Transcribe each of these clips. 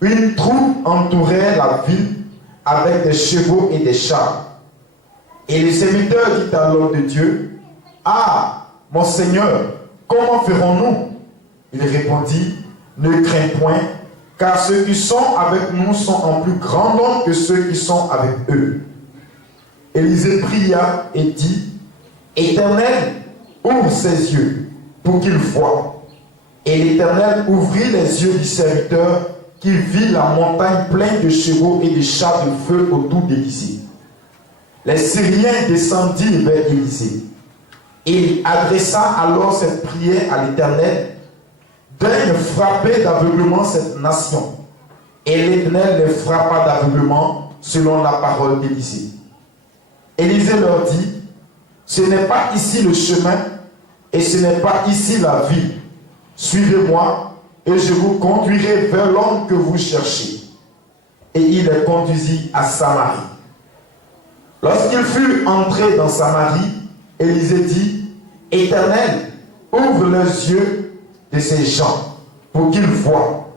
Une troupe entourait la ville avec des chevaux et des chars. Et le serviteur dit à l'homme de Dieu, « Ah, mon Seigneur, comment ferons-nous » Il répondit, « Ne crains point, car ceux qui sont avec nous sont en plus grand nombre que ceux qui sont avec eux. » Élisée pria et dit, « Éternel, ouvre ses yeux pour qu'il voie. » Et l'Éternel ouvrit les yeux du serviteur qui vit la montagne pleine de chevaux et de chars de feu autour d'Élisée. Les Syriens descendirent vers Élisée. Il adressa alors cette prière à l'Éternel, « Daigne frapper d'aveuglement cette nation. » Et l'Éternel les frappa d'aveuglement selon la parole d'Élisée. Élisée leur dit, « Ce n'est pas ici le chemin, et ce n'est pas ici la ville. Suivez-moi, et je vous conduirai vers l'homme que vous cherchez. » Et il les conduisit à Samarie. Lorsqu'il fut entré dans Samarie, Élisée dit, « Éternel, ouvre les yeux de ces gens pour qu'ils voient. »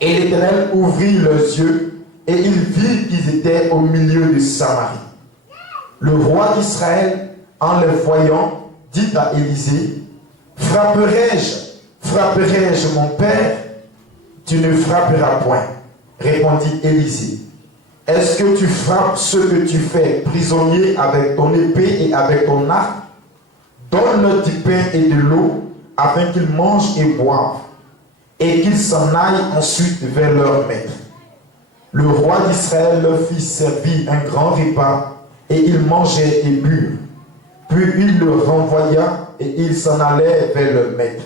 Et l'Éternel ouvrit leurs yeux, et il vit qu'ils étaient au milieu de Samarie. Le roi d'Israël, en les voyant, dit à Élisée, « Frapperai-je mon père? Tu ne frapperas point, répondit Élisée. Est-ce que tu frappes ceux que tu fais prisonniers avec ton épée et avec ton arc? Donne-leur du pain et de l'eau, afin qu'ils mangent et boivent, et qu'ils s'en aillent ensuite vers leur maître. » Le roi d'Israël leur fit servir un grand repas, et ils mangeaient et burent. Puis il le renvoya, et ils s'en allèrent vers leur maître.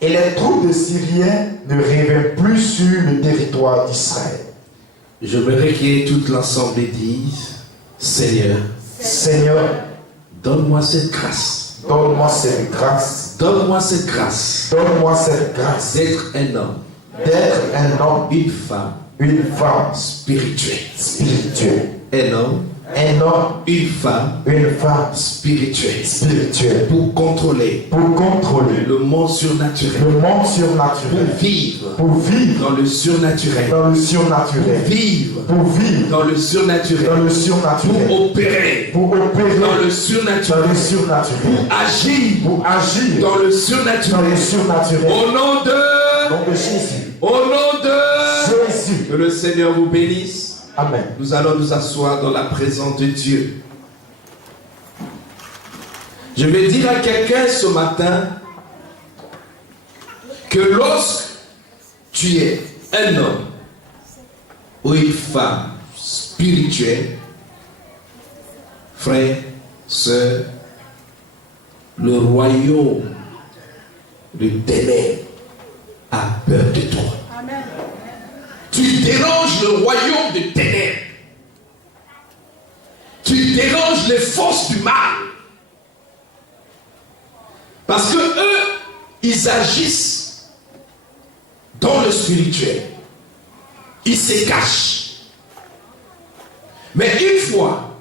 Et les troupes de Syriens ne revinrent plus sur le territoire d'Israël. J'aimerais que toute l'ensemble dise, Seigneur, Seigneur, donne-moi cette grâce. Donne-moi cette grâce. Donne-moi cette grâce. Donne-moi cette grâce. D'être un homme. D'être un homme. Une femme spirituelle. Un homme. Une femme spirituelle. Pour contrôler le monde surnaturel. Pour vivre dans le surnaturel. Pour vivre dans le surnaturel. Pour opérer dans le surnaturel. Pour agir dans le surnaturel. Au nom de Jésus. Au nom de Jésus. Que le Seigneur vous bénisse. Amen. Nous allons nous asseoir dans la présence de Dieu. Je vais dire à quelqu'un ce matin que lorsque tu es un homme ou une femme spirituelle, frère, sœur, le royaume de ténèbres a peur de toi. Amen. Tu déranges le royaume de ténèbres. Tu déranges les forces du mal. Parce que eux, ils agissent dans le spirituel. Ils se cachent. Mais une fois,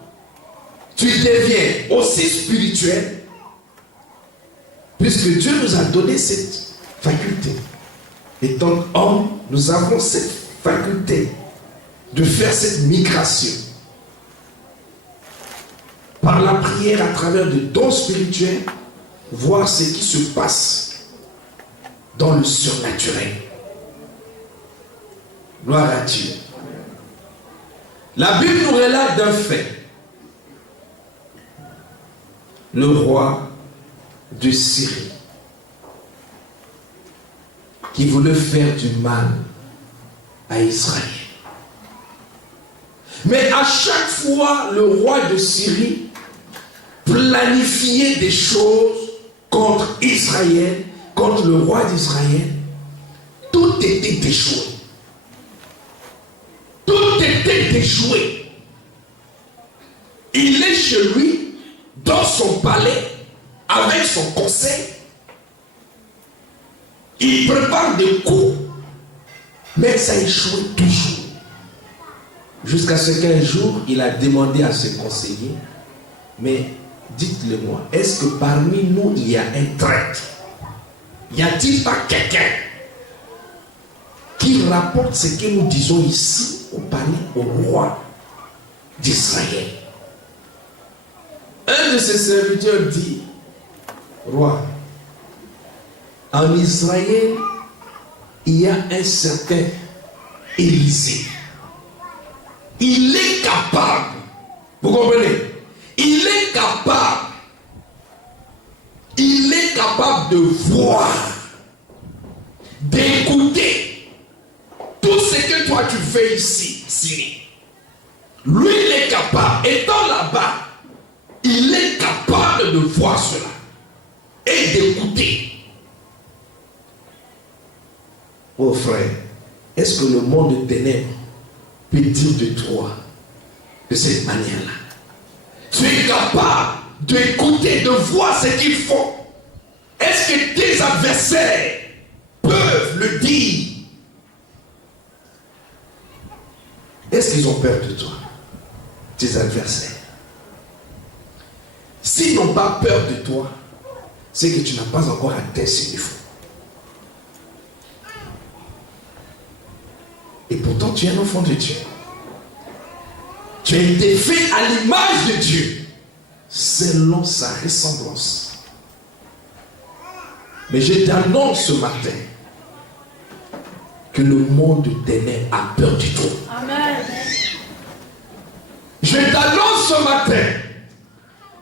tu deviens aussi spirituel, puisque Dieu nous a donné cette faculté. Étant homme, nous avons cette faculté de faire cette migration par la prière à travers des dons spirituels, voir ce qui se passe dans le surnaturel. Gloire à Dieu. La Bible nous relate d'un fait. Le roi de Syrie qui voulait faire du mal à Israël. Mais à chaque fois, le roi de Syrie planifiait des choses contre Israël, contre le roi d'Israël. Tout était déjoué. Tout était déjoué. Il est chez lui, dans son palais, avec son conseil. Il prépare des coups, mais ça échoue toujours. Jusqu'à ce qu'un jour, il a demandé à ses conseillers, mais dites-le-moi, est-ce que parmi nous, il y a un traître? Y a-t-il pas quelqu'un qui il rapporte ce que nous disons ici au palais, au roi d'Israël. Un de ses serviteurs dit, roi, en Israël, il y a un certain Élisée. Il est capable, vous comprenez? Il est capable de voir, d'écouter tout ce que toi tu fais ici, Syrie. Lui, il est capable, étant là-bas, il est capable de voir cela et d'écouter. Oh frère, est-ce que le monde de ténèbres peut dire de toi de cette manière-là? Tu es capable d'écouter, de voir ce qu'ils font. Est-ce que tes adversaires peuvent le dire? Est-ce qu'ils ont peur de toi, tes adversaires? S'ils n'ont pas peur de toi, c'est que tu n'as pas encore atteint ce niveau. Et pourtant, tu es un enfant de Dieu. Tu as été fait à l'image de Dieu, selon sa ressemblance. Mais je t'annonce ce matin que le monde de ténèbres a peur de toi. Amen. Je t'annonce ce matin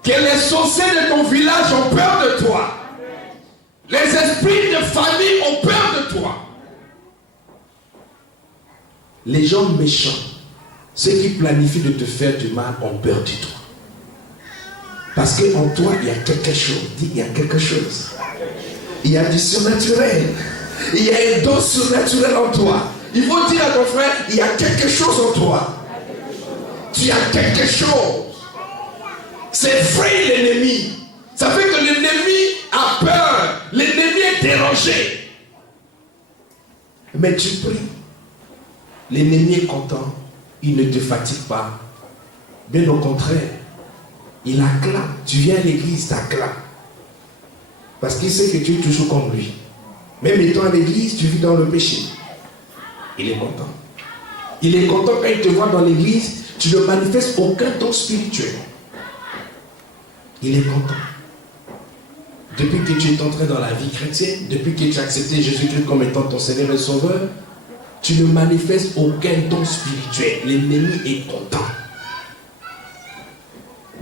que les sorciers de ton village ont peur de toi. Les esprits de famille ont peur de toi. Les gens méchants, ceux qui planifient de te faire du mal, ont peur de toi. Parce qu'en toi, il y a quelque chose. Dis, il y a quelque chose. Il y a du surnaturel. Il y a un don surnaturel en toi. Il faut dire à ton frère, il y a quelque chose en toi. Tu as quelque chose. C'est vrai l'ennemi. Ça fait que l'ennemi a peur. L'ennemi est dérangé. Mais tu pries. L'ennemi est content. Il ne te fatigue pas. Bien au contraire. Il acclame. Tu viens à l'église, tu acclames. Parce qu'il sait que tu es toujours comme lui. Même étant à l'église, tu vis dans le péché. Il est content. Il est content quand il te voit dans l'église, tu ne manifestes aucun don spirituel. Il est content. Depuis que tu es entré dans la vie chrétienne, depuis que tu as accepté Jésus-Christ comme étant ton Seigneur et Sauveur, tu ne manifestes aucun don spirituel. L'ennemi est content.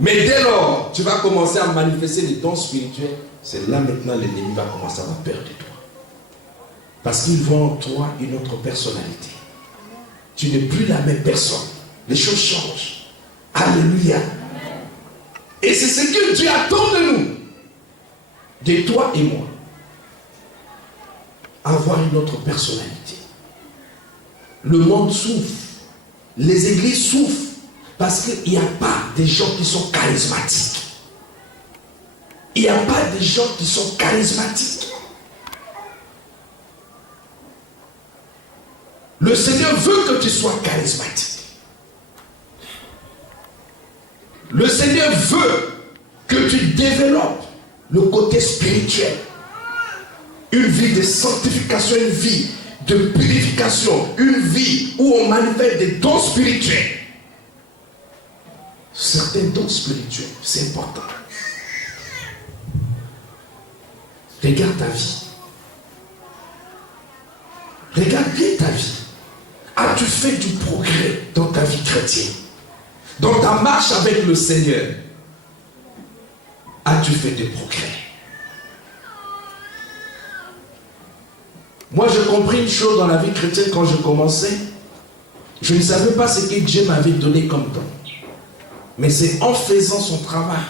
Mais dès lors, tu vas commencer à manifester les dons spirituels, c'est là maintenant l'ennemi va commencer à avoir peur de toi. Parce qu'il voit en toi une autre personnalité. Tu n'es plus la même personne. Les choses changent. Alléluia. Et c'est ce que Dieu attend de nous. De toi et moi. Avoir une autre personnalité. Le monde souffre. Les églises souffrent. Parce qu'il n'y a pas des gens qui sont charismatiques. Il n'y a pas des gens qui sont charismatiques. Le Seigneur veut que tu sois charismatique. Le Seigneur veut que tu développes le côté spirituel. Une vie de sanctification, une vie de purification, une vie où on manifeste des dons spirituels. Certains dons spirituels, c'est important. Regarde ta vie. Regarde bien ta vie. As-tu fait du progrès dans ta vie chrétienne? Dans ta marche avec le Seigneur? As-tu fait des progrès? Moi, j'ai compris une chose dans la vie chrétienne quand je commençais. Je ne savais pas ce que Dieu m'avait donné comme don. Mais c'est en faisant son travail,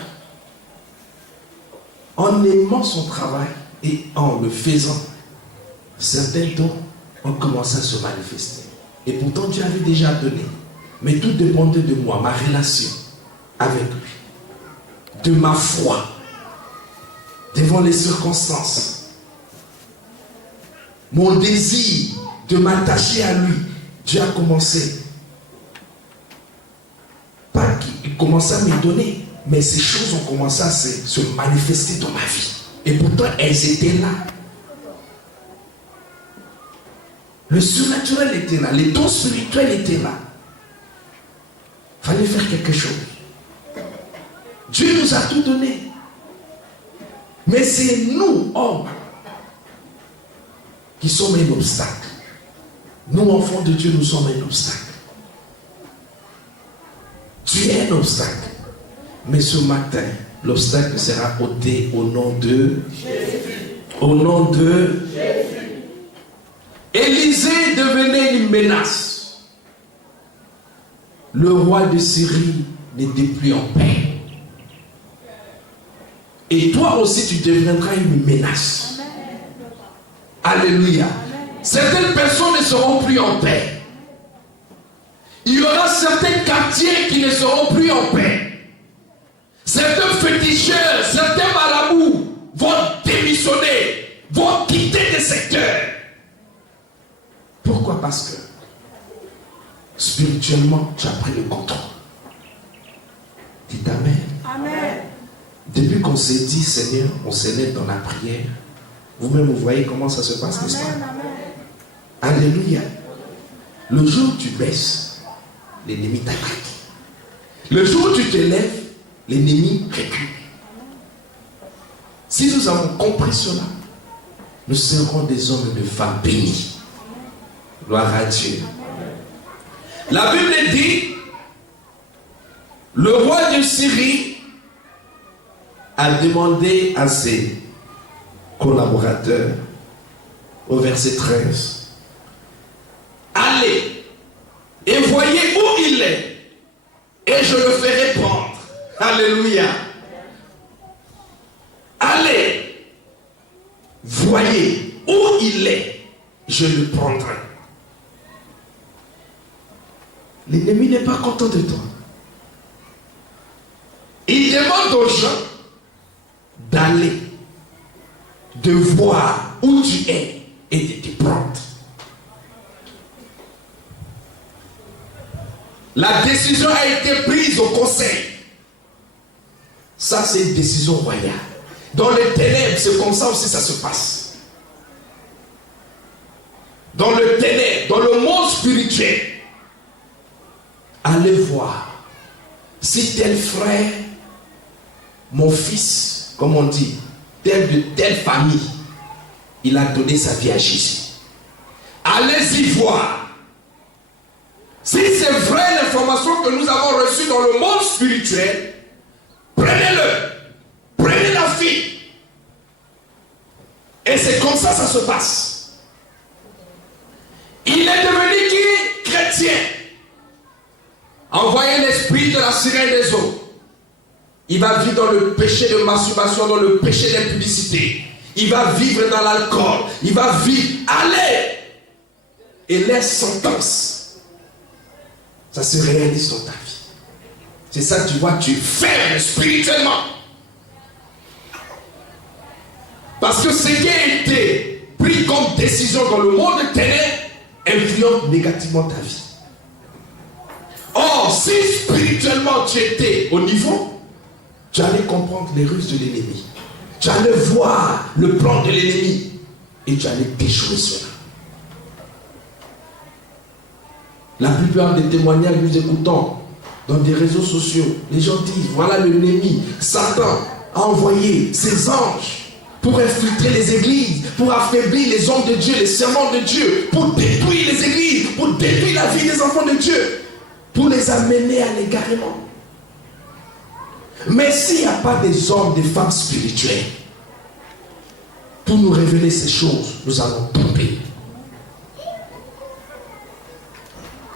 en aimant son travail et en le faisant, certains dons ont commencé à se manifester. Et pourtant Dieu avait déjà donné. Mais tout dépendait de moi, ma relation avec lui, de ma foi, devant les circonstances. Mon désir de m'attacher à lui, Dieu a commencé. Pas qu'il commençait à me donner, mais ces choses ont commencé à se manifester dans ma vie. Et pourtant, elles étaient là. Le surnaturel était là, les dons spirituels étaient là. Il fallait faire quelque chose. Dieu nous a tout donné. Mais c'est nous, hommes, qui sommes un obstacle. Nous, enfants de Dieu, nous sommes un obstacle. Tu es un obstacle. Mais ce matin, l'obstacle sera ôté au nom de Jésus. Au nom de Jésus. Élisée devenait une menace. Le roi de Syrie n'était plus en paix. Et toi aussi, tu deviendras une menace. Alléluia. Certaines personnes ne seront plus en paix. Il y aura certains quartiers qui ne seront plus en paix. Certains féticheurs, certains marabouts vont démissionner, vont quitter des secteurs. Pourquoi? Parce que spirituellement, tu as pris le contrôle. Dites Amen. Amen. Depuis qu'on s'est dit, Seigneur, on s'élève dans la prière, vous-même, vous voyez comment ça se passe, n'est-ce pas? Alléluia. Le jour où tu baisses, l'ennemi t'attaque. Le jour où tu te lèves, l'ennemi recule. Si nous avons compris cela, nous serons des hommes et des femmes bénis. Gloire à Dieu. La Bible dit, le roi de Syrie a demandé à ses collaborateurs, au verset 13, allez et voyez où il est, et je le ferai prendre. Alléluia. Allez, voyez où il est, je le prendrai. L'ennemi n'est pas content de toi. Il demande aux gens d'aller, de voir où tu es et de te prendre. La décision a été prise au conseil. Ça, c'est une décision royale. Dans les ténèbres, c'est comme ça aussi ça se passe. Dans le ténèbre, dans le monde spirituel, allez voir si tel frère, mon fils, comme on dit, tel de telle famille, il a donné sa vie à Jésus. Allez-y voir. Si c'est vrai l'information que nous avons reçue dans le monde spirituel, prenez-le. Prenez la fille. Et c'est comme ça ça se passe. Il est devenu qui? Chrétien. Envoyez l'esprit de la sirène des eaux. Il va vivre dans le péché de masturbation, dans le péché d'impudicité. Il va vivre dans l'alcool. Il va vivre. Allez! Et laisse sentence. Ça se réalise dans ta vie. C'est ça que tu vois, tu es ferme spirituellement. Parce que ce qui a été pris comme décision dans le monde de ténèbres influence négativement ta vie. Or, si spirituellement tu étais au niveau, tu allais comprendre les ruses de l'ennemi. Tu allais voir le plan de l'ennemi et tu allais déjouer cela. La plupart des témoignages que nous écoutons dans des réseaux sociaux, les gens disent, voilà l'ennemi, Satan a envoyé ses anges pour infiltrer les églises, pour affaiblir les hommes de Dieu, les servants de Dieu, pour détruire les églises, pour détruire la vie des enfants de Dieu, pour les amener à l'égarement. Mais s'il n'y a pas des hommes, des femmes spirituelles pour nous révéler ces choses, nous allons tomber.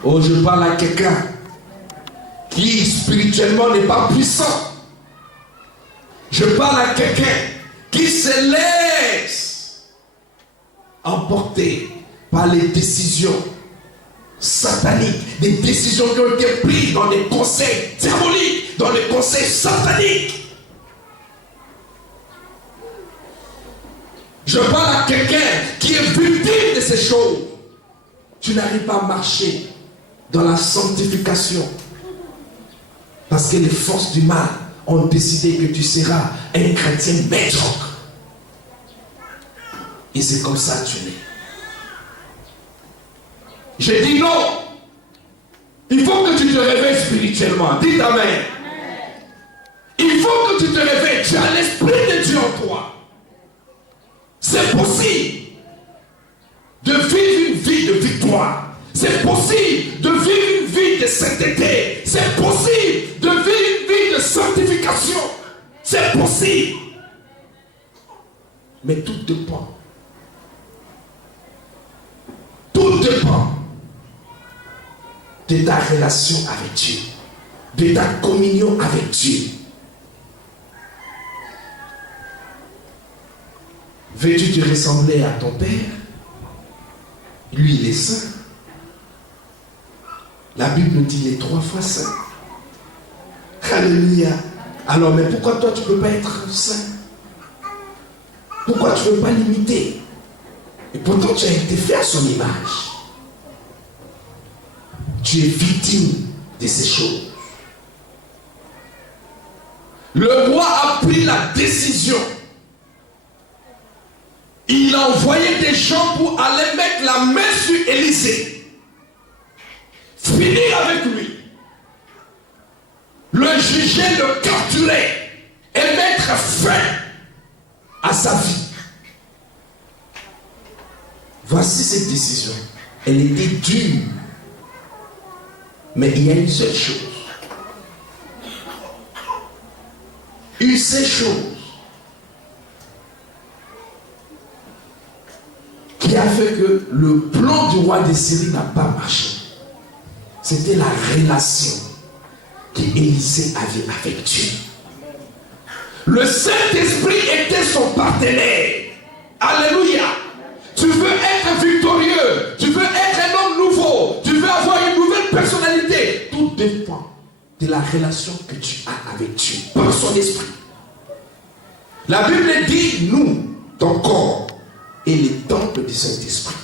Oh, je parle à quelqu'un qui spirituellement n'est pas puissant. Je parle à quelqu'un qui se laisse emporter par les décisions sataniques, des décisions qui ont été prises dans des conseils diaboliques, dans les conseils sataniques. Je parle à quelqu'un qui est victime de ces choses. Tu n'arrives pas à marcher dans la sanctification parce que les forces du mal ont décidé que tu seras un chrétien médiocre. Et c'est comme ça que tu es. J'ai dit non. Il faut que tu te réveilles spirituellement. Dites amen. Il faut que tu te réveilles. Tu as l'Esprit de Dieu en toi. C'est possible de vivre une vie de victoire. C'est possible de vivre une vie de sainteté. C'est possible de vivre une vie de sanctification. C'est possible. Mais tout dépend. Tout dépend de ta relation avec Dieu, de ta communion avec Dieu. Veux-tu te ressembler à ton Père? Lui, il est saint. La Bible nous dit les 3 fois saint. Alléluia. Alors, mais pourquoi toi tu ne peux pas être saint? Pourquoi tu ne veux pas l'imiter? Et pourtant tu as été fait à son image. Tu es victime de ces choses. Le roi a pris la décision. Il a envoyé des gens pour aller mettre la main sur Élisée. Finir avec lui. Le juger, le capturer et mettre fin à sa vie. Voici cette décision. Elle était dure. Mais il y a une seule chose. Une seule chose qui a fait que le plan du roi de Syrie n'a pas marché. C'était la relation qu'Élisée avait avec Dieu. Le Saint-Esprit était son partenaire. Alléluia. Tu veux être victorieux, tu veux être un homme nouveau, tu veux avoir une nouvelle personnalité. Tout dépend de la relation que tu as avec Dieu, par son esprit. La Bible dit, nous, ton corps est le temple du Saint-Esprit.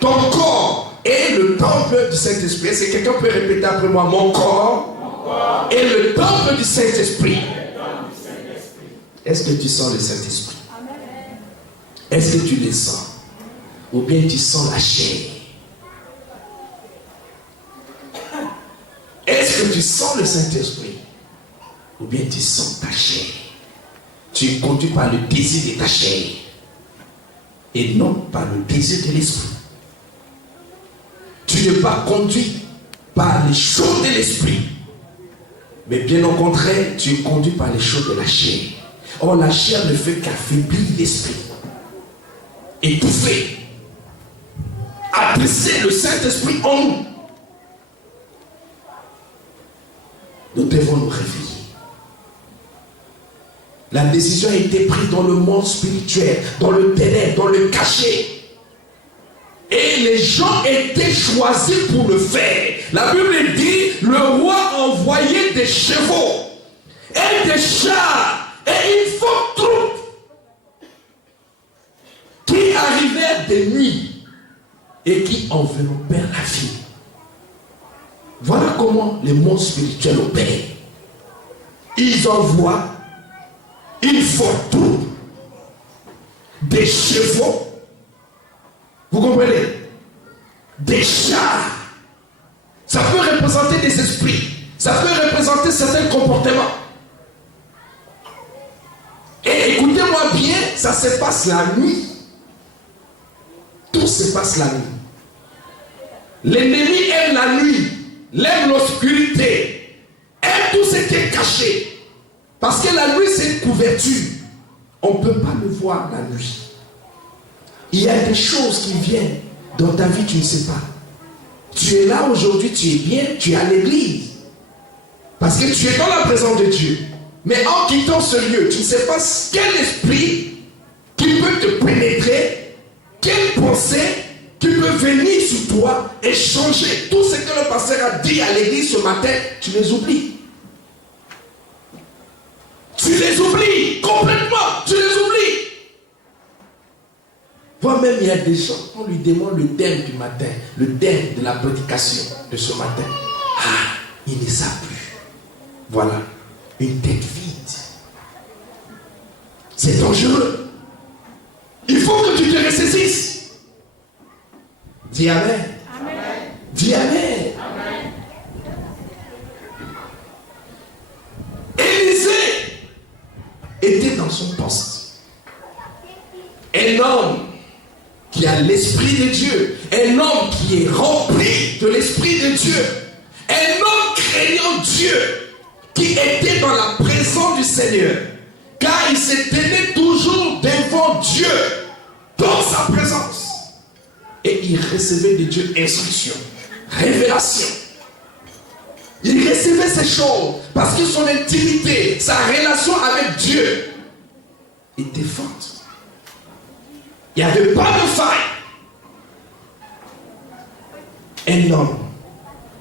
Ton corps est le temple du Saint-Esprit. Est-ce que quelqu'un peut répéter après moi? Mon corps est le temple du Saint-Esprit. Est-ce que tu sens le Saint-Esprit? Est-ce que tu le sens? Ou bien tu sens la chair? Est-ce que tu sens le Saint-Esprit? Ou bien tu sens ta chair? Tu es conduit par le désir de ta chair et non par le désir de l'esprit. Tu n'es pas conduit par les choses de l'esprit, mais bien au contraire, tu es conduit par les choses de la chair. Or, la chair ne fait qu'affaiblir l'esprit, étouffer, adresser le Saint-Esprit en nous. Nous devons nous réveiller. La décision a été prise dans le monde spirituel, dans le ténèbre, dans le cachet. Et les gens étaient choisis pour le faire. La Bible dit, le roi envoyait des chevaux et des chars et une forte troupe qui arrivèrent de nuit et qui enveloppèrent la ville. Voilà comment le monde spirituel opère. Ils envoient une forte troupe, des chevaux, vous comprenez, des chars. Ça peut représenter des esprits, ça peut représenter certains comportements. Et écoutez-moi bien, ça se passe la nuit. Tout se passe la nuit. L'ennemi aime la nuit, il aime l'obscurité, aime tout ce qui est caché. Parce que la nuit, c'est une couverture. On ne peut pas le voir la nuit. Il y a des choses qui viennent dans ta vie, tu ne sais pas. Tu es là aujourd'hui, tu es bien, tu es à l'église. Parce que tu es dans la présence de Dieu. Mais en quittant ce lieu, tu ne sais pas quel esprit qui peut te pénétrer, quelle pensée qui peut venir sur toi et changer tout ce que le pasteur a dit à l'église ce matin. Tu les oublies. Tu les oublies complètement, tu les oublies. Moi-même, il y a des gens, on lui demande le thème du matin, le thème de la prédication de ce matin. Ah, il ne sait plus. Voilà, une tête vide. C'est dangereux. Il faut que tu te ressaisisses. Dis Amen. Amen. Dis Amen. Amen. Élisée était dans son poste. Un homme qui a l'Esprit de Dieu, un homme qui est rempli de l'Esprit de Dieu, un homme craignant Dieu, qui était dans la présence du Seigneur, car il se tenait toujours devant Dieu, dans sa présence. Et il recevait de Dieu instruction, révélation. Il recevait ces choses parce que son intimité, sa relation avec Dieu était forte. Il n'y avait pas de faille. Un homme,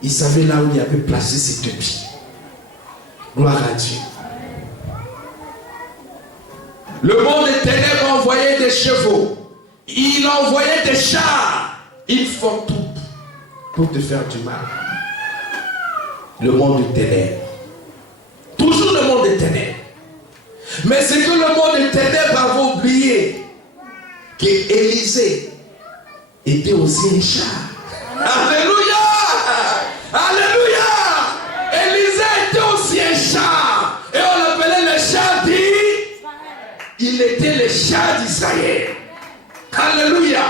il savait là où il avait placé ses 2 pieds. Gloire à Dieu. Le monde des ténèbres envoyait des chevaux. Il envoyait des chars. Ils font tout pour te faire du mal. Le monde des ténèbres. Toujours le monde des ténèbres. Mais c'est que le monde des ténèbres avait oublié qu'Élisée était aussi un char. Alléluia! Alléluia! Élisée était aussi un char. Et on l'appelait le char d'Israël. Il était le char d'Israël. Alléluia!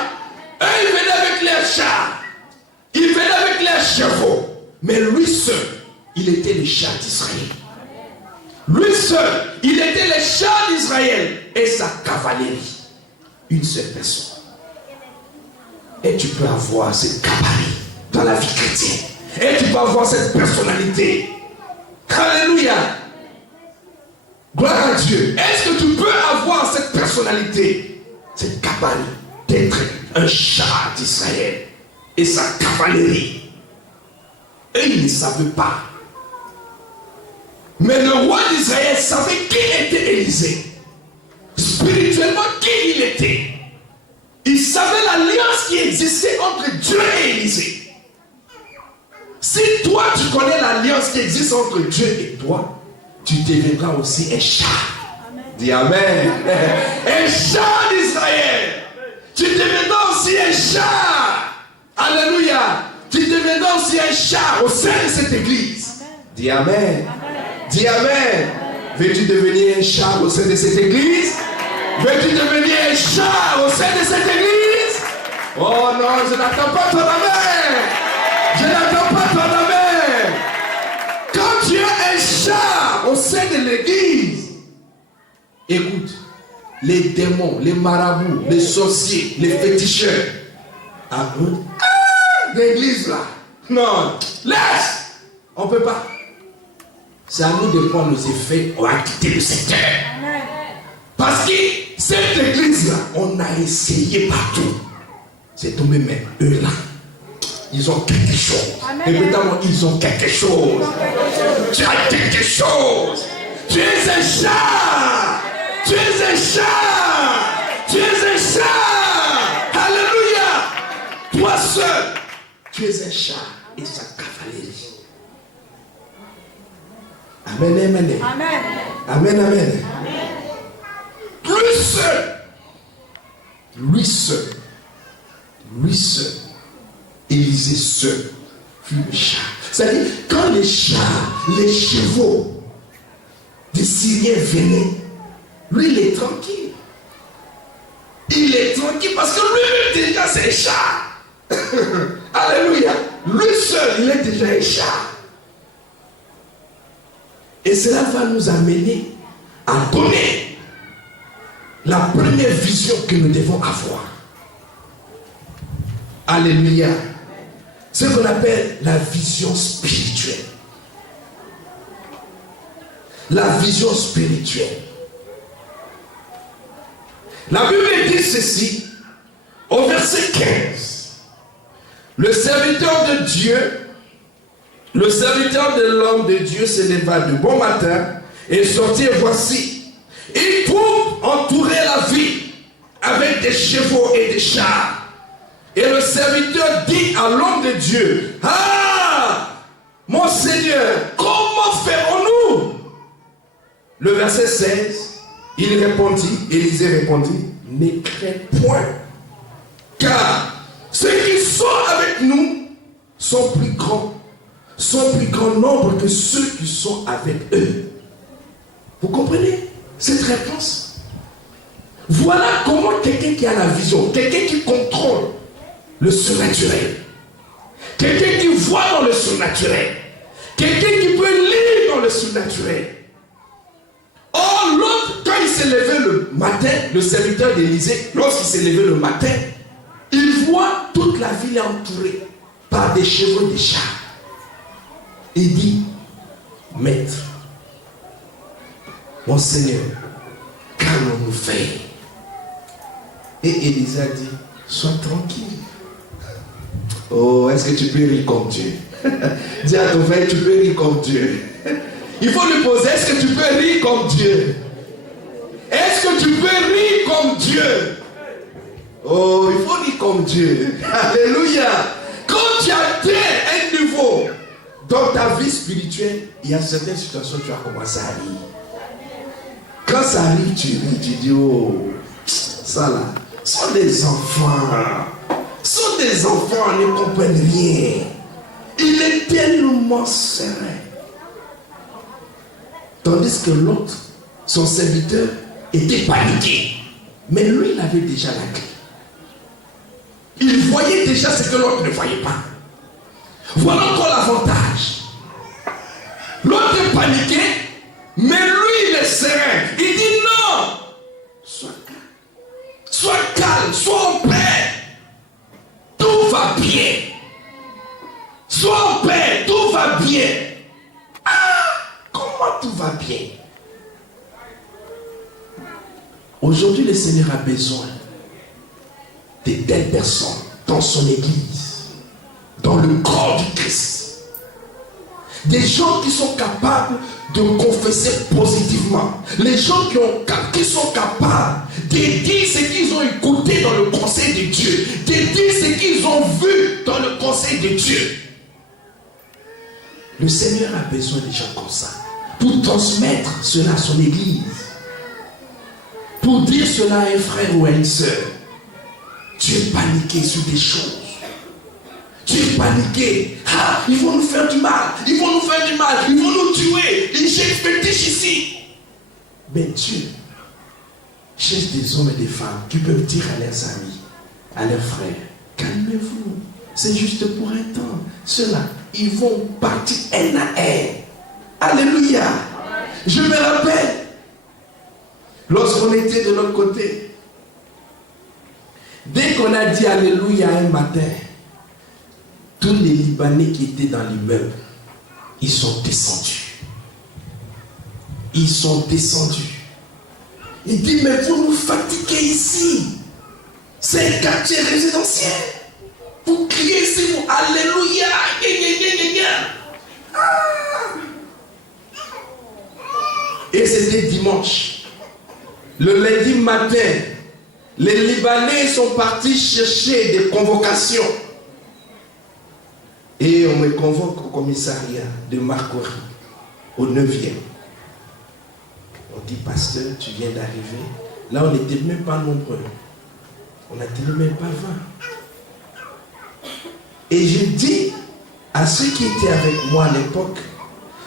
Eux, ils venaient avec les chars. Ils venaient avec les chevaux. Mais lui seul, il était le char d'Israël. Lui seul, il était le char d'Israël et sa cavalerie. Une seule personne. Et tu peux avoir cette cavalerie dans la vie chrétienne. Et tu peux avoir cette personnalité. Alléluia. Gloire à Dieu. Est-ce que tu peux avoir cette personnalité, cette cavalerie, d'être un char d'Israël et sa cavalerie? Et ils ne savaient pas. Mais le roi d'Israël savait qui était Élisée. Spirituellement, qui il était. Il savait l'alliance qui existait entre Dieu et Élisée. Si toi tu connais l'alliance qui existe entre Dieu et toi, tu deviendras aussi un char. Dis Amen. Un char d'Israël. Tu deviendras aussi un char. Alléluia. Tu deviendras aussi un char au sein de cette église. Dis Amen. Dis Amen. Veux-tu devenir un char au sein de cette église? Veux-tu devenir un char au sein de cette église? Oh non, je n'attends pas ton amen. Je n'attends pas ton amen. Quand tu as un char au sein de l'église, écoute, les démons, les marabouts, les sorciers, les féticheurs, l'église là, non, laisse, on ne peut pas. C'est à nous de prendre nos effets, on va quitter le secteur. Parce que cette église-là, on a essayé partout. C'est tombé, mais eux là, ils ont quelque chose. Répétez-moi, ils ont quelque chose. Tu as quelque chose. Tu es un chat. Tu es un chat. Tu es un chat. Alléluia. Toi seul, tu es un chat et sa cavalerie. Amen, amen. Amen, amen. Amen. Lui seul, Élisée seul, fut le char. C'est-à-dire, quand les chars, les chevaux des Syriens venaient, lui il est tranquille. Il est tranquille parce que lui déjà c'est un char. Alléluia. Lui seul, il est déjà un char. Et cela va nous amener à donner la première vision que nous devons avoir. Alléluia. Ce qu'on appelle la vision spirituelle. La vision spirituelle. La Bible dit ceci au verset 15. Le serviteur de Dieu, le serviteur de l'homme de Dieu se leva de bon matin et sortit, et voici, il trouve entouré la ville avec des chevaux et des chars. Et le serviteur dit à l'homme de Dieu, ah, mon Seigneur, comment ferons-nous? Le verset 16, il répondit, Élisée répondit, ne crains point, car Ceux qui sont avec nous sont plus grands nombre que ceux qui sont avec eux. Vous comprenez cette réponse? Voilà comment quelqu'un qui a la vision, quelqu'un qui contrôle le surnaturel, quelqu'un qui voit dans le surnaturel, quelqu'un qui peut lire dans le surnaturel. Or, l'autre, quand il s'est levé le matin, le serviteur d'Élysée, lorsqu'il s'est levé le matin, il voit toute la ville entourée par des chevaux et des chars. Il dit, maître, mon Seigneur, qu'allons-nous faire? Et Élisée a dit, sois tranquille. Oh, est-ce que tu peux rire comme Dieu? Dis à ton frère, tu peux rire comme Dieu. Il faut lui poser, est-ce que tu peux rire comme Dieu? Est-ce que tu peux rire comme Dieu? Oh, il faut rire comme Dieu. Alléluia. Quand tu atteins un niveau dans ta vie spirituelle, il y a certaines situations où tu vas commencer à rire. Quand ça arrive, tu ris, tu dis, oh, ça là, ce sont des enfants. Ce sont des enfants, ils ne comprennent rien. Il est tellement serein. Tandis que l'autre, son serviteur, était paniqué. Mais lui, il avait déjà la clé. Il voyait déjà ce que l'autre ne voyait pas. Voilà encore l'avantage. L'autre est paniqué, mais lui, il est serein. Il dit non. Sois calme, sois en paix. Tout va bien. Sois en paix, tout va bien. Ah, comment tout va bien? Aujourd'hui, le Seigneur a besoin de telles personnes dans son église, dans le corps du Christ. Des gens qui sont capables de confesser positivement. Les gens qui sont capables de dire ce qu'ils ont écouté dans le conseil de Dieu, de dire ce qu'ils ont vu dans le conseil de Dieu. Le Seigneur a besoin de gens comme ça pour transmettre cela à son église, pour dire cela à un frère ou à une sœur. Tu es paniqué sur des choses. Tu es paniqué. Ah, ils vont nous faire du mal. Ils vont nous faire du mal. Ils vont nous tuer. J'ai une fétiche ici. Mais Dieu cherche des hommes et des femmes qui peuvent dire à leurs amis, à leurs frères, calmez-vous. C'est juste pour un temps. Ceux-là, ils vont partir un à un. Alléluia. Je me rappelle, lorsqu'on était de l'autre côté, dès qu'on a dit Alléluia un matin, tous les Libanais qui étaient dans l'immeuble, ils sont descendus. Ils sont descendus. Il dit, mais vous nous fatiguez ici. C'est un quartier résidentiel. Vous criez ici, vous Alléluia. Ah. Et c'était dimanche. Le lundi matin, les Libanais sont partis chercher des convocations. Et on me convoque au commissariat de Marcory, au 9e. On dit, pasteur, tu viens d'arriver. Là, on n'était même pas nombreux. On n'était même pas 20. Et je dis à ceux qui étaient avec moi à l'époque,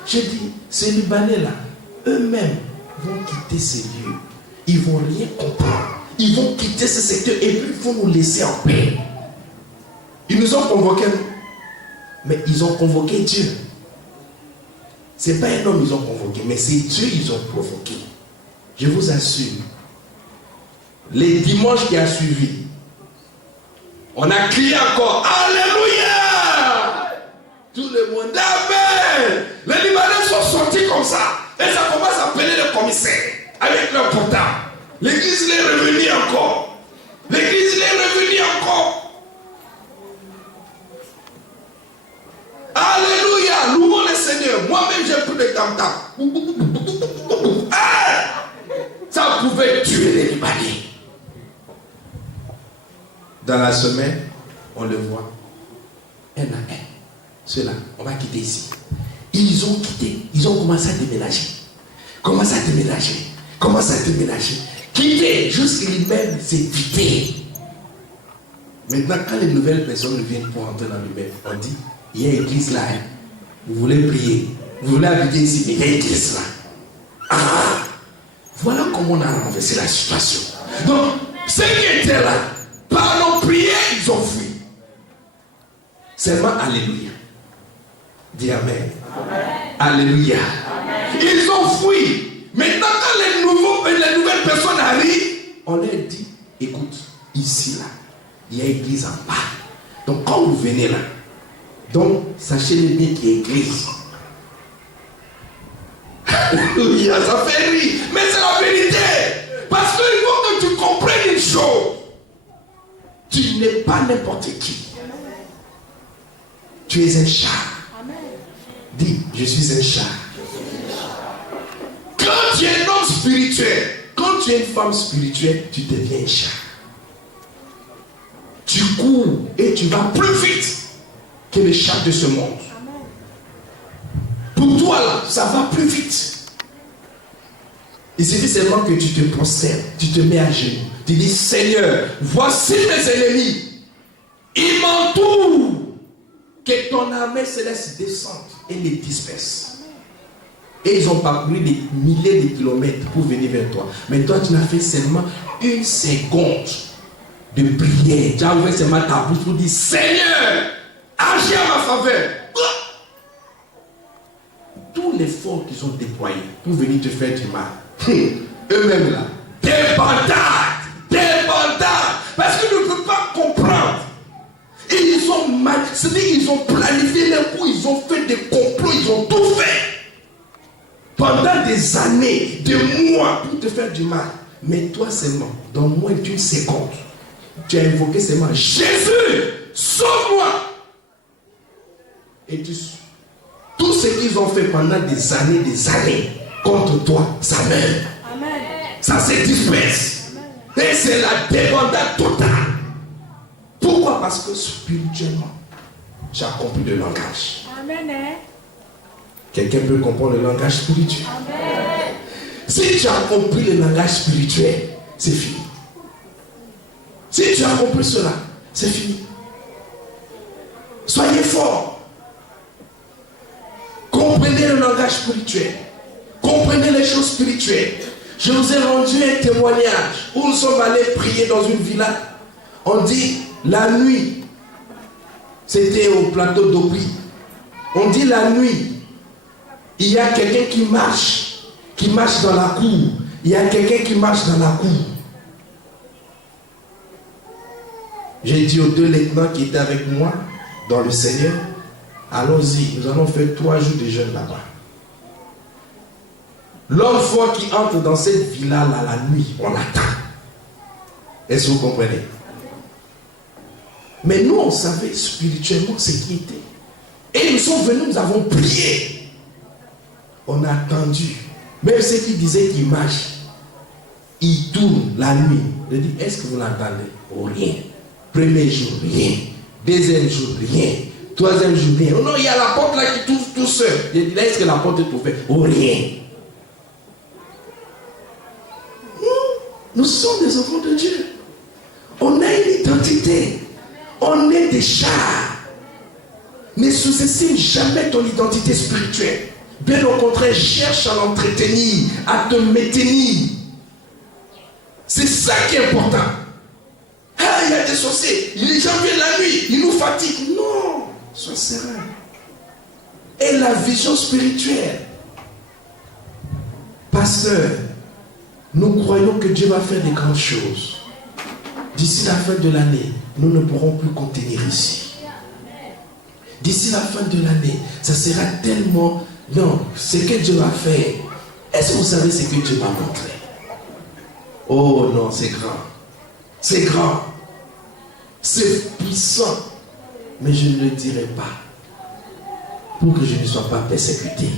je dis, ces Libanais-là, eux-mêmes vont quitter ces lieux. Ils ne vont rien comprendre. Ils vont quitter ce secteur et puis ils vont nous laisser en paix. Ils nous ont convoqués, mais ils ont convoqué Dieu. Ce n'est pas un homme qu'ils ont convoqué, mais c'est Dieu qu'ils ont provoqué. Je vous assure, les dimanches qui a suivi, on a crié encore Alléluia. Tout le monde, Amen. Les Libanais sont sortis comme ça. Et ça commence à appeler le commissaire avec leur portable. L'église est revenue encore. L'église est revenue encore. Alléluia. Louons le Seigneur. Moi-même, j'ai pris le tam-tam. Ça pouvait tuer les Libanais. Dans la semaine, on le voit. Un à un. Ceux-là, on va quitter ici. Ils ont quitté. Ils ont commencé à déménager. Commencé à déménager. Quitter jusqu'à l'immeuble, c'est quitter. Maintenant, quand les nouvelles personnes viennent pour entrer dans le même, on dit, il y a une église là. Hein. Vous voulez prier. Vous voulez habiter ici, mais il y a une église là. Ah, voilà comment on a renversé la situation. Donc, ceux qui étaient là, par nos prières, ils ont fui. Seulement, alléluia. Dis amen. Alléluia. Amen. Ils ont fui. Maintenant, quand les nouvelles personnes arrivent, on leur dit, écoute, ici, là, il y a une église en bas. Donc, quand vous venez là, donc, sachez-le bien qu'il y a une église. Alléluia, ça fait rire. Mais c'est la vérité. Parce qu'il faut que tu comprennes une chose. Tu n'es pas n'importe qui. Tu es un chat. Dis, je suis un chat. Quand tu es un homme spirituel, quand tu es une femme spirituelle, tu deviens un chat. Tu cours et tu vas plus vite que les chats de ce monde. Pour toi là, ça va plus vite. Il suffit seulement que tu te prosternes, tu te mets à genoux. Tu dis, Seigneur, voici mes ennemis. Ils m'entourent. Que ton armée céleste descende et les disperse. Et ils ont parcouru des milliers de kilomètres pour venir vers toi. Mais toi, tu n'as fait seulement une seconde de prière. Tu as ouvert seulement ta bouche pour dire, Seigneur, agis à ma faveur. Tout l'effort qu'ils ont déployé pour venir te faire du mal. Eux-mêmes là, des bandades. Parce que tu ne peux pas comprendre. Et ils ont mal, c'est-à-dire qu'ils ont planifié leur coup, ils ont fait des complots, ils ont tout fait. Pendant des années, des mois, pour te faire du mal. Mais toi seulement, dans moins d'une seconde, tu as invoqué seulement Jésus, sauve-moi. Et tout ce qu'ils ont fait pendant des années contre toi, ça meurt. Amen. Ça se disperse. Amen. Et c'est la débandade totale. Pourquoi? Parce que spirituellement, j'ai accompli le langage. Amen. Quelqu'un peut comprendre le langage spirituel? Amen. Si tu as compris le langage spirituel, c'est fini. Si tu as compris cela, c'est fini. Soyez forts. Comprenez le langage spirituel. Comprenez les choses spirituelles. Je vous ai rendu un témoignage où nous sommes allés prier dans une villa. On dit la nuit, c'était au plateau d'Opri. On dit la nuit, il y a quelqu'un qui marche dans la cour. Il y a quelqu'un qui marche dans la cour. J'ai dit aux 2 lieutenants qui étaient avec moi dans le Seigneur, allons-y, nous allons faire 3 jours de jeûne là-bas. L'homme fort qui entre dans cette villa-là la nuit, on l'attend. Est-ce que vous comprenez? Mais nous, on savait spirituellement ce qui était. Et nous sommes venus, nous avons prié. On a attendu. Même ceux qui disaient qu'il marche, il tourne la nuit. Je dis, est-ce que vous l'entendez? Oh, rien. Premier jour, rien. Deuxième jour, rien. Troisième jour, rien. Oh non, il y a la porte là qui tourne tout seul. Je dis, est-ce que la porte est ouverte? Oh, rien. Nous sommes des enfants de Dieu. On a une identité. On est des chats. Ne sous-estime jamais ton identité spirituelle. Bien au contraire, cherche à l'entretenir, à te maintenir. C'est ça qui est important. Ah, il y a des sorciers. Les gens viennent la nuit, ils nous fatiguent. Non, sois serein. Et la vision spirituelle. Pasteur, nous croyons que Dieu va faire des grandes choses. D'ici la fin de l'année, nous ne pourrons plus contenir ici. D'ici la fin de l'année, ça sera tellement... Non, ce que Dieu va faire, est-ce que vous savez ce que Dieu va montrer? Oh non, c'est grand. C'est grand. C'est puissant. Mais je ne le dirai pas. Pour que je ne sois pas persécuté.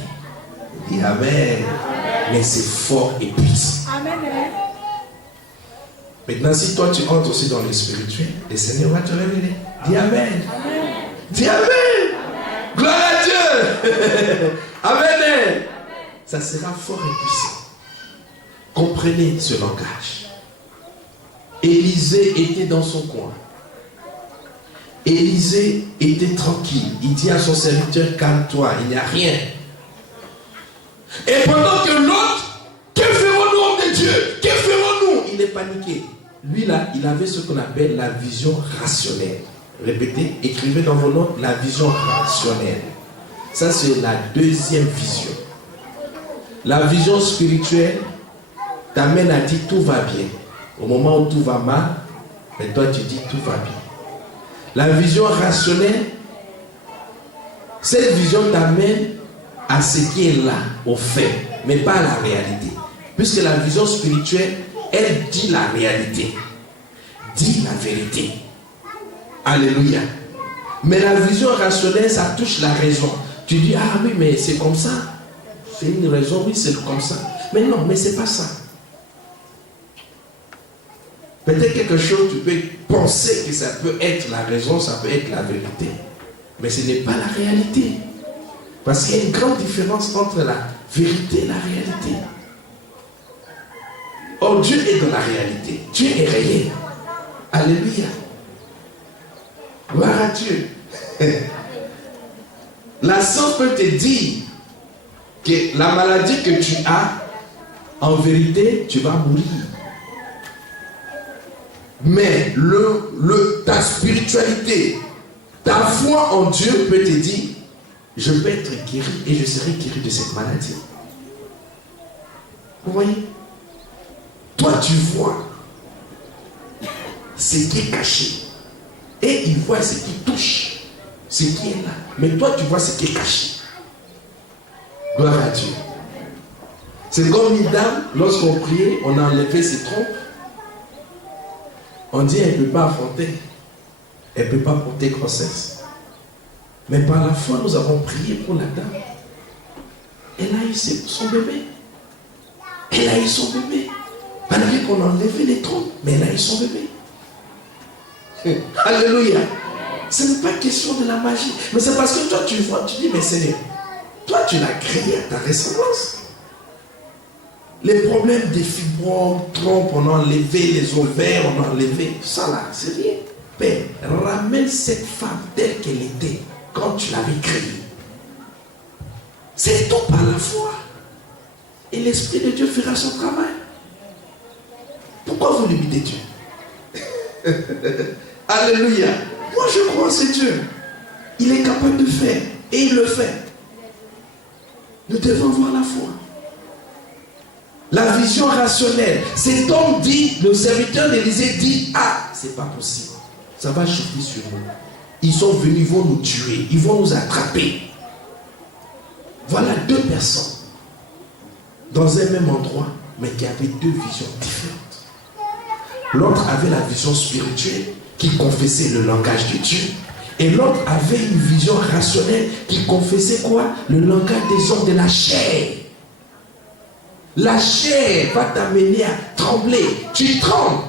Dis Amen. Mais c'est fort et puissant. Amen. Maintenant, si toi tu entres aussi dans le spirituel, le Seigneur va te révéler. Dis Amen. Amen. Dis Amen. Amen. Gloire à Dieu. Amen. Ça sera fort et puissant. Comprenez ce langage. Élisée était dans son coin. Élisée était tranquille. Il dit à son serviteur, calme-toi, il n'y a rien. Et pendant que l'autre, que ferons-nous, homme de Dieu? Que ferons-nous? Il est paniqué. Lui là, il avait ce qu'on appelle la vision rationnelle. Répétez, écrivez dans vos notes la vision rationnelle. Ça c'est la deuxième vision. La vision spirituelle t'amène à dire tout va bien. Au moment où tout va mal, mais toi tu dis tout va bien. La vision rationnelle, cette vision t'amène à ce qui est là, au fait, mais pas à la réalité. Puisque la vision spirituelle, elle dit la réalité, dit la vérité. Alléluia. Mais la vision rationnelle, ça touche la raison. Tu dis, ah oui, mais c'est comme ça. C'est une raison, oui, c'est comme ça. Mais non, mais c'est pas ça. Peut-être quelque chose, tu peux penser que ça peut être la raison, ça peut être la vérité. Mais ce n'est pas la réalité. Parce qu'il y a une grande différence entre la vérité et la réalité. Or, Dieu est dans la réalité. Dieu est réel. Alléluia. Gloire à Dieu. La science peut te dire que la maladie que tu as, en vérité, tu vas mourir. Mais ta spiritualité, ta foi en Dieu peut te dire, je peux être guéri et je serai guéri de cette maladie. Vous voyez? Toi, tu vois ce qui est caché. Et il voit ce qui touche, ce qui est là. Mais toi, tu vois ce qui est caché. Gloire à Dieu. C'est comme une dame, lorsqu'on priait, on a enlevé ses trompes. On dit elle ne peut pas affronter. Elle ne peut pas porter grossesse. Mais par la foi, nous avons prié pour la dame. Elle a eu son bébé. Elle a eu son bébé. Malgré qu'on a enlevé les trompes, mais elle a eu son bébé. Alléluia. Ce n'est pas question de la magie. Mais c'est parce que toi tu vois, tu dis, mais Seigneur, toi tu l'as créé à ta ressemblance. Les problèmes des fibromes, trompes, on a enlevé, les ovaires, on a enlevé. Ça là, c'est rien. Père, ramène cette femme telle qu'elle était quand tu l'avais créée. C'est tout par la foi. Et l'Esprit de Dieu fera son travail. Pourquoi vous limitez Dieu? Alléluia. Moi je crois en ce Dieu. Il est capable de faire. Et il le fait. Nous devons avoir la foi. La vision rationnelle. Cet homme dit, le serviteur d'Élisée dit, ah, c'est pas possible. Ça va chauffer sur nous. Ils sont venus, ils vont nous tuer. Ils vont nous attraper. Voilà deux personnes. Dans un même endroit, mais qui avaient deux visions différentes. L'autre avait la vision spirituelle qui confessait le langage de Dieu. Et l'autre avait une vision rationnelle qui confessait quoi? Le langage des hommes de la chair. La chair va t'amener à trembler. Tu trembles.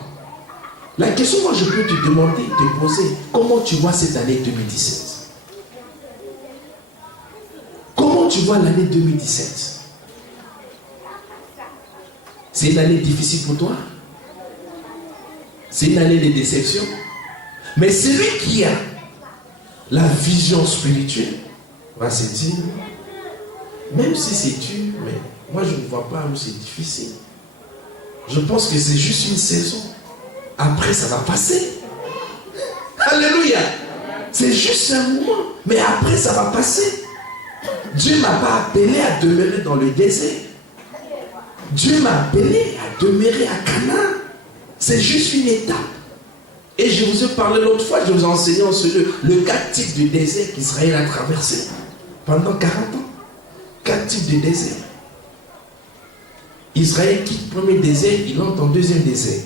La question, moi, je peux te demander, te poser, comment tu vois cette année 2017? Comment tu vois l'année 2017? C'est une année difficile pour toi? C'est une année de déception? Mais celui qui a la vision spirituelle va se dire, même si c'est dur, mais moi je ne vois pas où c'est difficile. Je pense que c'est juste une saison. Après ça va passer. Alléluia. C'est juste un moment. Mais après ça va passer. Dieu ne m'a pas appelé à demeurer dans le désert. Dieu m'a appelé à demeurer à Canaan. C'est juste une étape. Et je vous ai parlé l'autre fois, je vous ai enseigné en ce lieu le 4 types de désert qu'Israël a traversé pendant 40 ans. 4 types de désert. Israël quitte le premier désert, il entre en deuxième désert.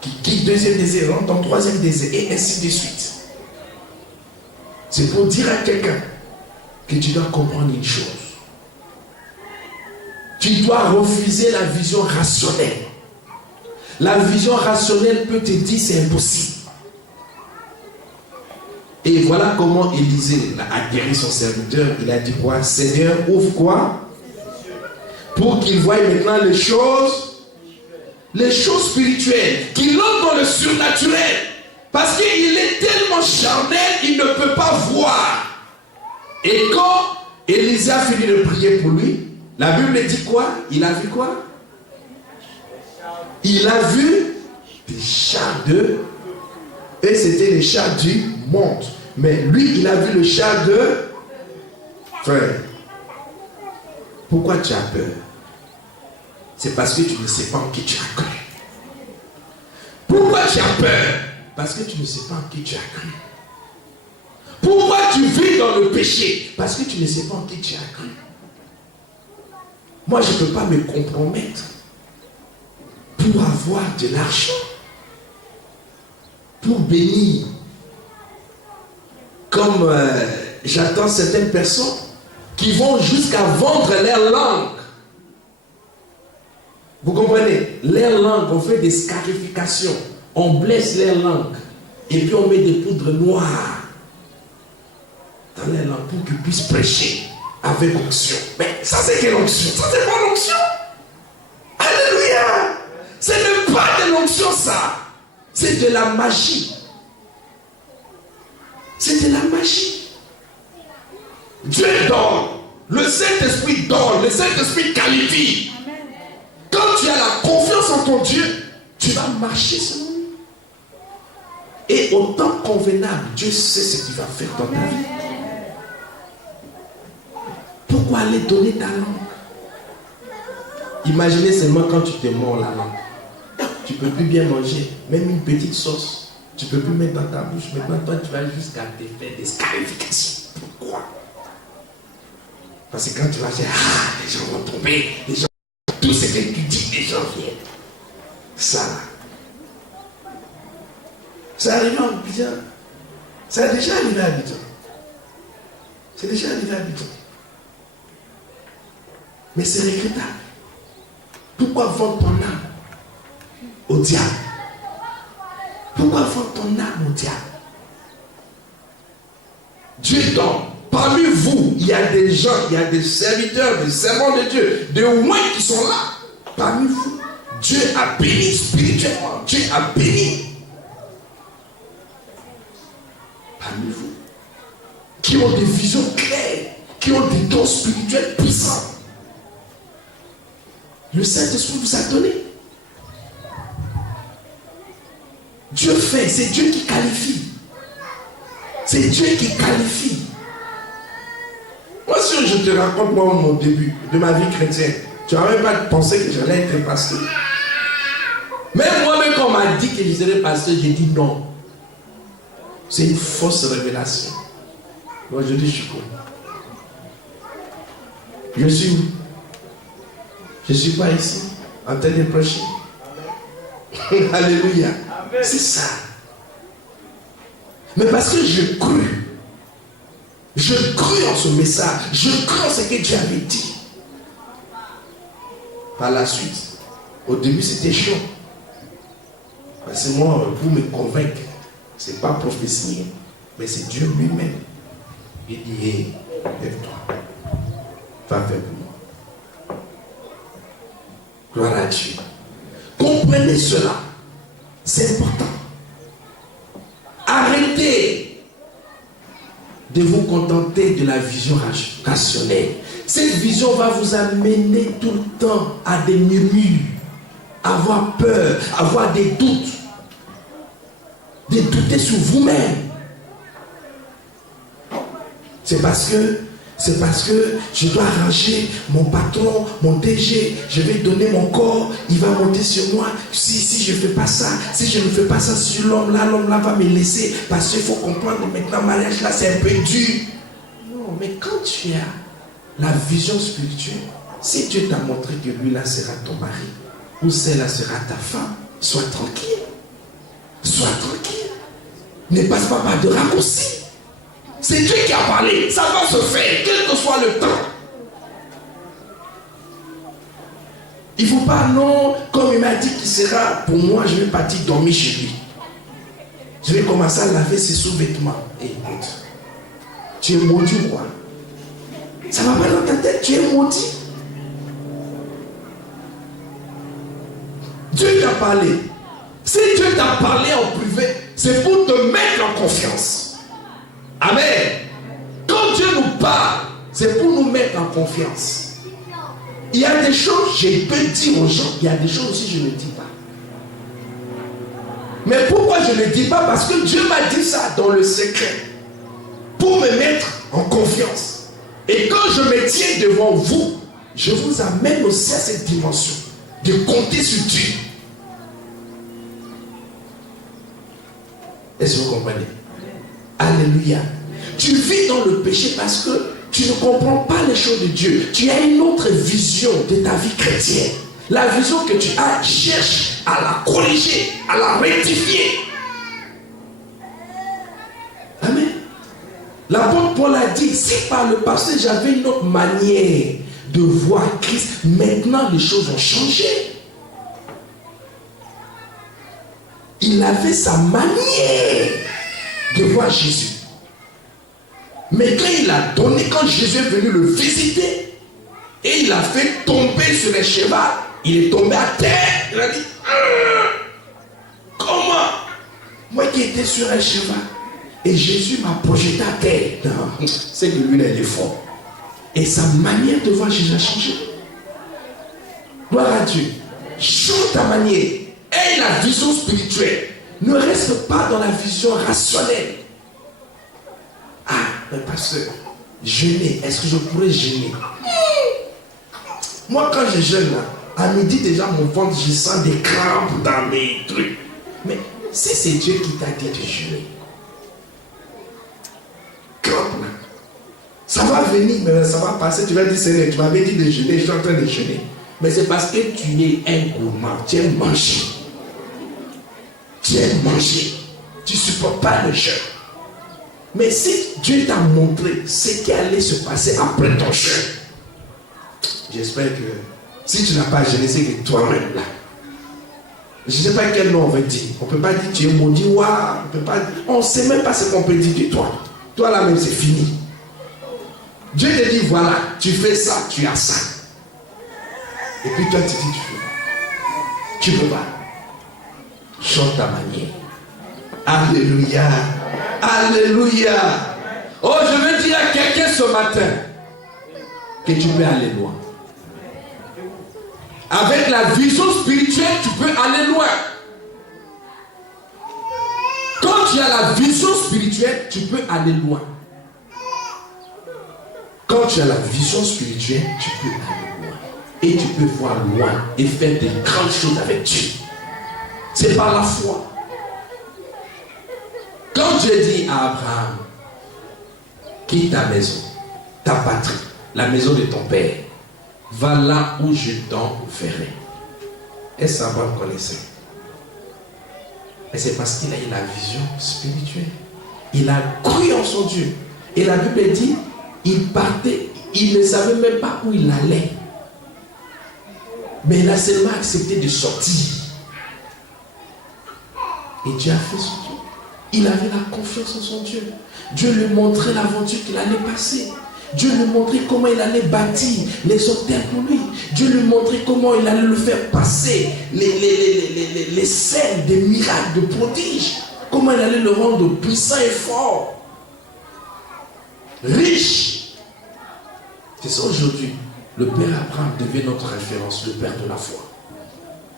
Qui quitte le deuxième désert, il entre en troisième désert, et ainsi de suite. C'est pour dire à quelqu'un que tu dois comprendre une chose. Tu dois refuser la vision rationnelle. La vision rationnelle peut te dire c'est impossible. Et voilà comment Élisée a guéri son serviteur. Il a dit quoi? Seigneur, ouvre quoi? Pour qu'il voie maintenant les choses spirituelles, qu'il entre dans le surnaturel. Parce qu'il est tellement charnel, il ne peut pas voir. Et quand Élisée a fini de prier pour lui, la Bible dit quoi? Il a vu quoi? Il a vu des chars de... Et c'était les chars du monde. Mais lui, il a vu le char de... Frère, pourquoi tu as peur? C'est parce que tu ne sais pas en qui tu as cru. Pourquoi tu as peur? Parce que tu ne sais pas en qui tu as cru. Pourquoi tu vis dans le péché? Parce que tu ne sais pas en qui tu as cru. Moi, je ne peux pas me compromettre pour avoir de l'argent, pour bénir. Comme j'attends certaines personnes qui vont jusqu'à vendre leur langue. Vous comprenez? Leur langue, on fait des scarifications. On blesse leur langue. Et puis on met des poudres noires dans leur langue pour qu'ils puissent prêcher avec onction. Mais ça c'est quelle onction? Ça c'est pas l'onction. Alléluia. Ce n'est pas de l'onction ça. C'est de la magie. C'est de la magie. Dieu donne. Le Saint-Esprit donne. Le Saint-Esprit qualifie. Quand tu as la confiance en ton Dieu, tu vas marcher selon lui. Et au temps convenable, Dieu sait ce qu'il va faire dans ta vie. Pourquoi aller donner ta langue? Imaginez seulement quand tu te mords la langue. Tu ne peux plus bien manger. Même une petite sauce, tu ne peux plus mettre dans ta bouche. Maintenant, toi, tu vas jusqu'à te faire des scarifications. Pourquoi? Parce que quand tu vas dire, les gens vont tomber, les gens, tout ce que tu dis, les gens viennent. Ça, ça arrive en Abidjan. Ça a déjà arrivé à Abidjan. C'est déjà arrivé à Abidjan. Mais c'est regrettable. Pourquoi vendre ton âme au diable? Pourquoi vendre ton âme au diable? Dieu donne. Parmi vous, il y a des gens, il y a des serviteurs, des servants de Dieu, des loin qui sont là. Parmi vous, Dieu a béni spirituellement. Dieu a béni. Parmi vous, qui ont des visions claires, qui ont des dons spirituels puissants. Le Saint-Esprit vous a donné. Dieu fait, c'est Dieu qui qualifie. C'est Dieu qui qualifie. Moi, si je te raconte moi mon début de ma vie chrétienne, tu n'aurais pas pensé que j'allais être pasteur. Même moi-même, quand on m'a dit que je serais pasteur, j'ai dit non. C'est une fausse révélation. Moi, je dis, je suis quoi? Je suis où? Je ne suis pas ici, en train de prêcher. Alléluia. C'est ça. Mais parce que je crus. Je crus en ce message. Je crus en ce que Dieu avait dit. Par la suite, au début c'était chaud. Parce que moi, pour me convaincre, ce n'est pas prophétie, mais c'est Dieu lui-même. Il dit, hé, lève-toi. Va faire pour moi. Gloire à Dieu. Comprenez cela. C'est important. Arrêtez de vous contenter de la vision rationnelle. Cette vision va vous amener tout le temps à des murmures, à avoir peur, à avoir des doutes, de douter sur vous-même. C'est parce que je dois arranger mon patron, mon DG, je vais donner mon corps, il va monter sur moi. Si je ne fais pas ça, si je ne fais pas ça sur l'homme là va me laisser. Parce qu'il faut comprendre que maintenant, le mariage là, c'est un peu dur. Non, mais quand tu as la vision spirituelle, si Dieu t'a montré que lui là sera ton mari, ou celle-là sera ta femme, sois tranquille. Sois tranquille. Ne passe pas par de raccourcis. C'est Dieu qui a parlé. Ça va se faire, quel que soit le temps. Il ne faut pas, non, comme il m'a dit qu'il sera, pour moi, je vais partir dormir chez lui. Je vais commencer à laver ses sous-vêtements. Et écoute, tu es maudit ou quoi? Ça ne va pas dans ta tête, tu es maudit. Dieu t'a parlé. Si Dieu t'a parlé en privé, c'est pour te mettre en confiance. Amen. Quand Dieu nous parle, c'est pour nous mettre en confiance. Il y a des choses, je peux dire aux gens, il y a des choses aussi je ne dis pas. Mais pourquoi je ne dis pas? Parce que Dieu m'a dit ça dans le secret. Pour me mettre en confiance. Et quand je me tiens devant vous, je vous amène aussi à cette dimension de compter sur Dieu. Est-ce que vous comprenez? Alléluia. Tu vis dans le péché parce que tu ne comprends pas les choses de Dieu. Tu as une autre vision de ta vie chrétienne. La vision que tu as, cherche à la corriger, à la rectifier. Amen. L'apôtre Paul a dit, si par le passé j'avais une autre manière de voir Christ, maintenant les choses ont changé. Il avait sa manière de voir Jésus. Mais quand il a donné, quand Jésus est venu le visiter, et il a fait tomber sur les chevaux, il est tombé à terre. Il a dit, comment? Moi qui étais sur un cheval, et Jésus m'a projeté à terre. Non, c'est que lui, il est fort. Et sa manière de voir Jésus a changé. Gloire à Dieu. Change ta manière. Aie la vision spirituelle. Ne reste pas dans la vision rationnelle. Ah, mais pasteur, jeûner, est-ce que je pourrais jeûner? Moi, quand je jeûne, là, à midi déjà, mon ventre, je sens des crampes dans mes trucs. Mais si c'est Dieu qui t'a dit de jeûner, crampes là, ça va venir, mais ça va passer. Tu vas dire, Seigneur, tu m'avais dit de jeûner, je suis en train de jeûner. Mais c'est parce que tu es un gourmand, tu aimes manger. Tu aimes manger. Tu ne supportes pas le jeûne. Mais si Dieu t'a montré ce qui allait se passer après ton jeûne, j'espère que si tu n'as pas jeûné, c'est que toi-même là. Je ne sais pas quel nom on veut dire. On ne peut pas dire tu es maudit, on ne sait même pas ce qu'on peut dire de toi. Toi là même c'est fini. Dieu te dit voilà, tu fais ça, tu as ça. Et puis toi tu dis tu peux pas. Chante ta manière. Alléluia. Alléluia. Oh, je veux dire à quelqu'un ce matin que tu peux aller loin. Avec la vision spirituelle, tu peux aller loin. Quand tu as la vision spirituelle, tu peux aller loin. Quand tu as la vision spirituelle, tu peux aller loin. Et tu peux voir loin et faire des grandes choses avec Dieu. C'est par la foi. Quand Dieu dit à Abraham, quitte ta maison, ta patrie, la maison de ton père, va là où je t'enverrai. Est-ce que ça va me connaître? Et c'est parce qu'il a eu la vision spirituelle. Il a cru en son Dieu. Et la Bible dit, il partait, il ne savait même pas où il allait. Mais il a seulement accepté de sortir. Et Dieu a fait son Dieu. Il avait la confiance en son Dieu. Dieu lui montrait l'aventure qu'il allait passer. Dieu lui montrait comment il allait bâtir les hôtels pour lui. Dieu lui montrait comment il allait le faire passer les scènes des miracles, de prodiges. Comment il allait le rendre puissant et fort. Riche. C'est ça aujourd'hui. Le Père Abraham devient notre référence, le Père de la foi.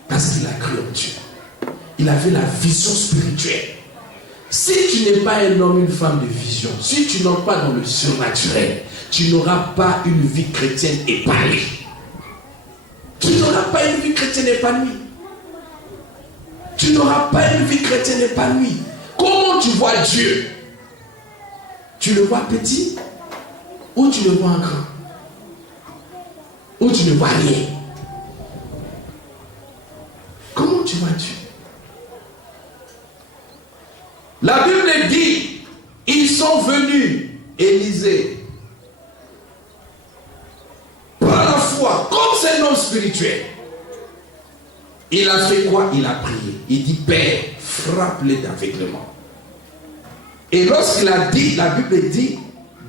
Parce qu'il a cru en Dieu. Il avait la vision spirituelle. Si tu n'es pas un homme, une femme de vision, si tu n'entres pas dans le surnaturel, tu n'auras pas une vie chrétienne épanouie. Tu n'auras pas une vie chrétienne épanouie. Tu n'auras pas une vie chrétienne épanouie. Comment tu vois Dieu? Tu le vois petit ou tu le vois grand? Ou tu ne vois rien? Comment tu vois Dieu? La Bible dit, ils sont venus, Élisée, par la foi, comme c'est un homme spirituel. Il a fait quoi? Il a prié. Il dit, Père, frappe-les d'aveuglement. Et lorsqu'il a dit, la Bible dit,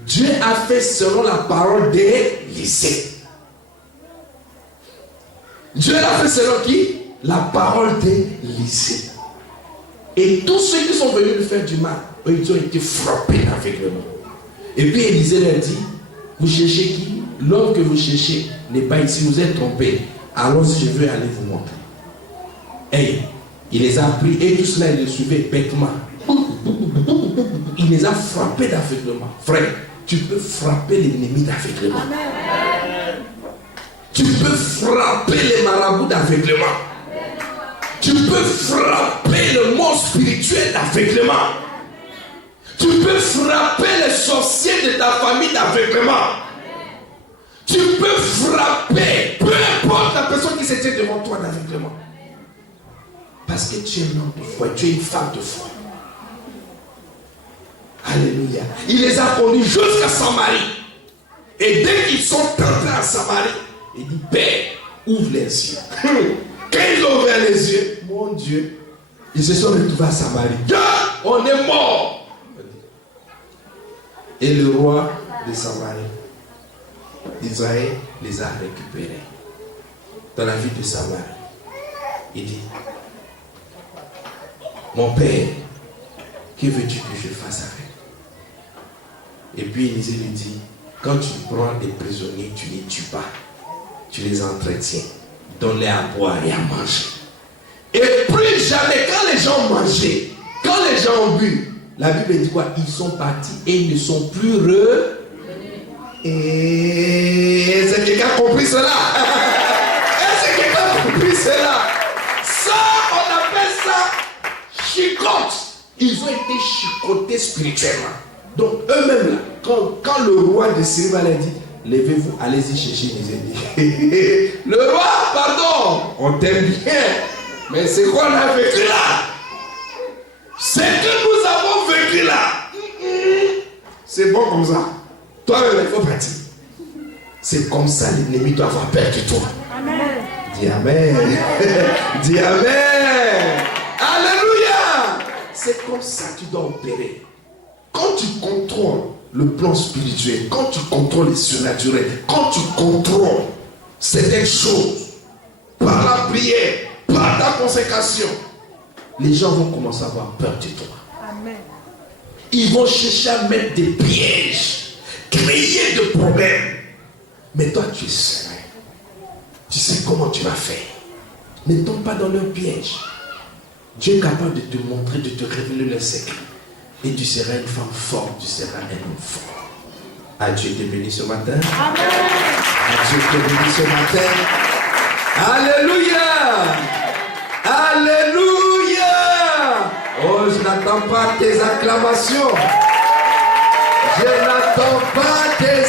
Dieu a fait selon la parole d'Élisée. Dieu l'a fait selon qui? La parole d'Élisée. Et tous ceux qui sont venus lui faire du mal, eux, ils ont été frappés aveuglément. Et puis Élisée leur dit, vous cherchez qui? L'homme que vous cherchez n'est pas ici, vous êtes trompés. Allons-y, je veux aller vous montrer. Et il les a pris et tout cela, il les suivait bêtement. Il les a frappés d'aveuglement. Frère, tu peux frapper l'ennemi d'aveuglement. Tu peux frapper les marabouts d'aveuglement. Tu peux frapper le monde spirituel d'aveuglement. Tu peux frapper les sorciers de ta famille d'aveuglement. Tu peux frapper, peu importe la personne qui se tient devant toi d'aveuglement. Parce que tu es un homme de foi, tu es une femme de foi. Alléluia. Il les a conduits jusqu'à Samarie. Et dès qu'ils sont entrés à Samarie, il dit, Père, ouvre les yeux. Quand ils ont ouvert les yeux, mon Dieu, ils se sont retrouvés à Samarie. On est mort. Et le roi de Samarie, d'Israël, les a récupérés. Dans la ville de Samarie, il dit, mon père, que veux-tu que je fasse avec? Et puis Élisée lui dit, quand tu prends des prisonniers, tu ne les tues pas. Tu les entretiens. Donne-les à boire et à manger. Et plus jamais, quand les gens mangeaient, quand les gens ont bu, la Bible dit quoi? Ils sont partis et ils ne sont plus revenus. Et est-ce que quelqu'un a compris cela? Est-ce que quelqu'un a compris cela? Ça, on appelle ça chicote. Ils ont été chicotés spirituellement. Donc eux-mêmes, quand le roi de Syrie va leur dire, levez-vous, allez-y chercher mes ennemis. Le roi, pardon, on t'aime bien, mais c'est quoi on a vécu là? C'est que nous avons vécu là. C'est bon comme ça. Toi-même, il faut partir. C'est comme ça l'ennemi doit avoir peur de toi. Amen. Dis Amen. Dis Amen. Alléluia. C'est comme ça que tu dois opérer. Quand tu contrôles le plan spirituel, quand tu contrôles le surnaturel, quand tu contrôles certaines choses, par la prière, par ta consécration, les gens vont commencer à avoir peur de toi. Amen. Ils vont chercher à mettre des pièges, créer des problèmes. Mais toi, tu es serein. Tu sais comment tu vas faire. Ne tombe pas dans leur piège. Dieu est capable de te montrer, de te révéler le secret. Et tu seras une femme forte, tu seras un homme fort. Dieu te bénisse ce matin. Amen. Dieu te bénisse ce matin. Alléluia. Alléluia. Oh, je n'attends pas tes acclamations. Je n'attends pas tes